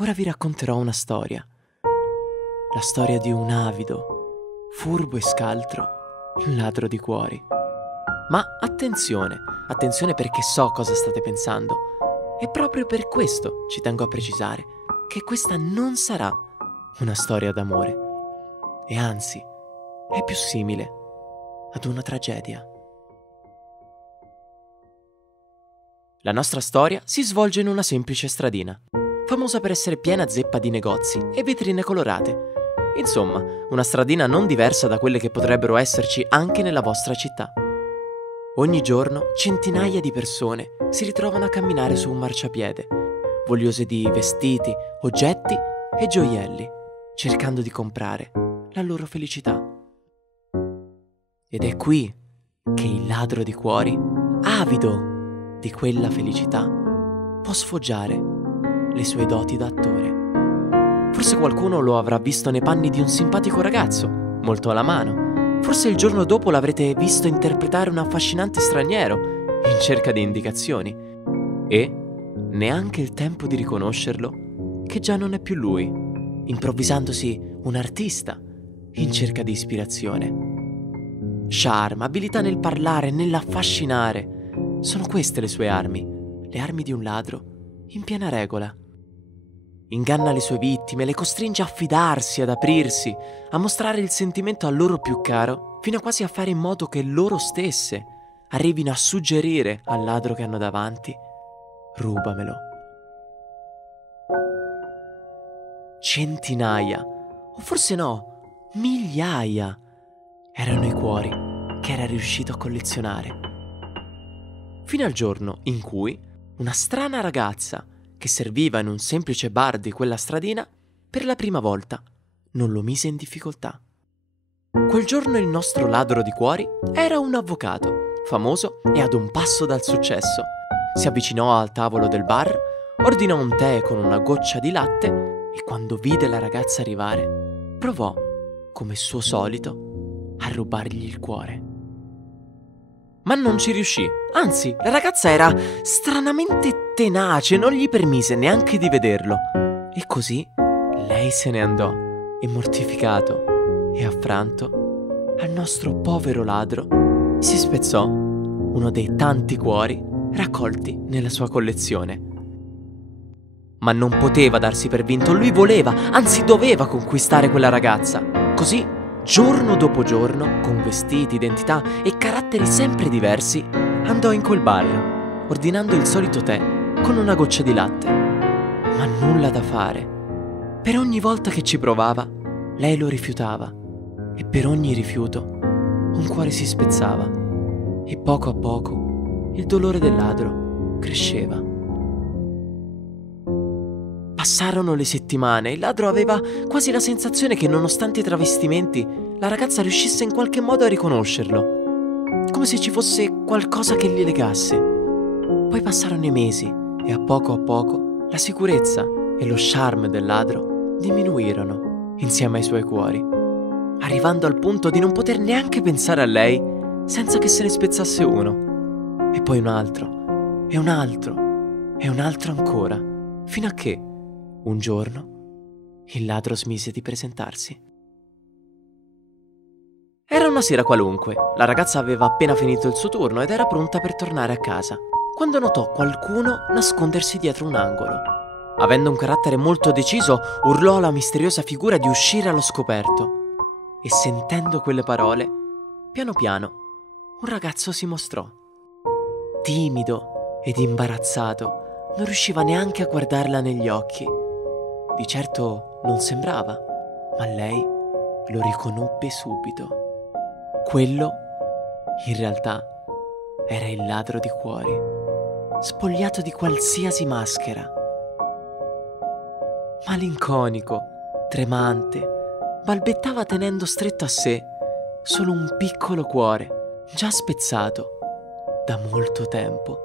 ora vi racconterò una storia. La storia di un avido, furbo e scaltro ladro di cuori. Ma attenzione perché so cosa state pensando. E proprio per questo ci tengo a precisare che questa non sarà una storia d'amore. E anzi, è più simile ad una tragedia. La nostra storia si svolge in una semplice stradina, famosa per essere piena zeppa di negozi e vetrine colorate. Insomma, una stradina non diversa da quelle che potrebbero esserci anche nella vostra città. Ogni giorno centinaia di persone si ritrovano a camminare su un marciapiede, vogliose di vestiti, oggetti e gioielli, cercando di comprare la loro felicità. Ed è qui che il ladro di cuori, avido di quella felicità, può sfoggiare le sue doti da attore. Forse qualcuno lo avrà visto nei panni di un simpatico ragazzo, molto alla mano. Forse il giorno dopo l'avrete visto interpretare un affascinante straniero in cerca di indicazioni. E neanche il tempo di riconoscerlo che già non è più lui, improvvisandosi un artista in cerca di ispirazione. Charme, abilità nel parlare e nell'affascinare. Sono queste le sue armi, le armi di un ladro in piena regola. Inganna le sue vittime, le costringe a fidarsi, ad aprirsi, a mostrare il sentimento al loro più caro, fino a quasi a fare in modo che loro stesse arrivino a suggerire al ladro che hanno davanti: rubamelo. Centinaia, o forse no, migliaia, erano i cuori che era riuscito a collezionare. Fino al giorno in cui una strana ragazza che serviva in un semplice bar di quella stradina, per la prima volta non lo mise in difficoltà. Quel giorno il nostro ladro di cuori era un avvocato, famoso e ad un passo dal successo. Si avvicinò al tavolo del bar, ordinò un tè con una goccia di latte e quando vide la ragazza arrivare, provò, come suo solito, a rubargli il cuore. Ma non ci riuscì, anzi, la ragazza era stranamente tenace, non gli permise neanche di vederlo. E così lei se ne andò e mortificato e affranto, al nostro povero ladro si spezzò uno dei tanti cuori raccolti nella sua collezione. Ma non poteva darsi per vinto, lui voleva, anzi doveva conquistare quella ragazza. Così, giorno dopo giorno, con vestiti, identità e caratteri sempre diversi, andò in quel bar, ordinando il solito tè con una goccia di latte. Ma nulla da fare. Per ogni volta che ci provava, lei lo rifiutava. E per ogni rifiuto, un cuore si spezzava. E poco a poco, il dolore del ladro cresceva. Passarono le settimane e il ladro aveva quasi la sensazione che nonostante i travestimenti la ragazza riuscisse in qualche modo a riconoscerlo, come se ci fosse qualcosa che li legasse. Poi passarono i mesi e a poco la sicurezza e lo charme del ladro diminuirono insieme ai suoi cuori, arrivando al punto di non poter neanche pensare a lei senza che se ne spezzasse uno, e poi un altro, e un altro, e un altro ancora, fino a che un giorno il ladro smise di presentarsi. Era una sera qualunque, la ragazza aveva appena finito il suo turno ed era pronta per tornare a casa, quando notò qualcuno nascondersi dietro un angolo. Avendo un carattere molto deciso, urlò alla misteriosa figura di uscire allo scoperto. E sentendo quelle parole, piano piano, un ragazzo si mostrò. Timido ed imbarazzato, non riusciva neanche a guardarla negli occhi. Di certo non sembrava, ma lei lo riconobbe subito. Quello, in realtà, era il ladro di cuori, spogliato di qualsiasi maschera. Malinconico, tremante, balbettava tenendo stretto a sé solo un piccolo cuore, già spezzato da molto tempo.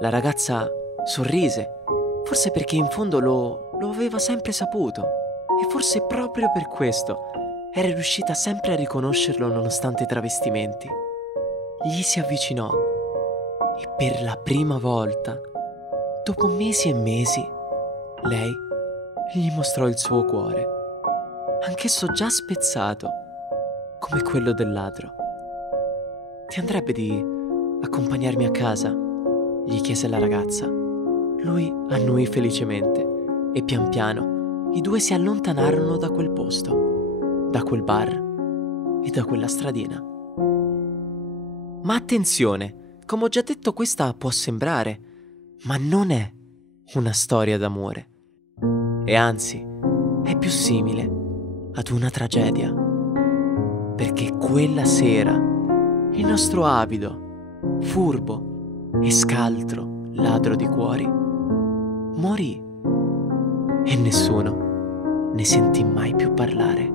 La ragazza sorrise, forse perché in fondo lo aveva sempre saputo, e forse proprio per questo era riuscita sempre a riconoscerlo nonostante i travestimenti. Gli si avvicinò e per la prima volta, dopo mesi e mesi, lei e gli mostrò il suo cuore, anch'esso già spezzato, come quello del ladro. «Ti andrebbe di accompagnarmi a casa?» gli chiese la ragazza. Lui annuì felicemente e pian piano i due si allontanarono da quel posto, da quel bar e da quella stradina. Ma attenzione, come ho già detto, questa può sembrare, ma non è una storia d'amore. E anzi, è più simile ad una tragedia. Perché quella sera il nostro avido, furbo e scaltro ladro di cuori morì e nessuno ne sentì mai più parlare.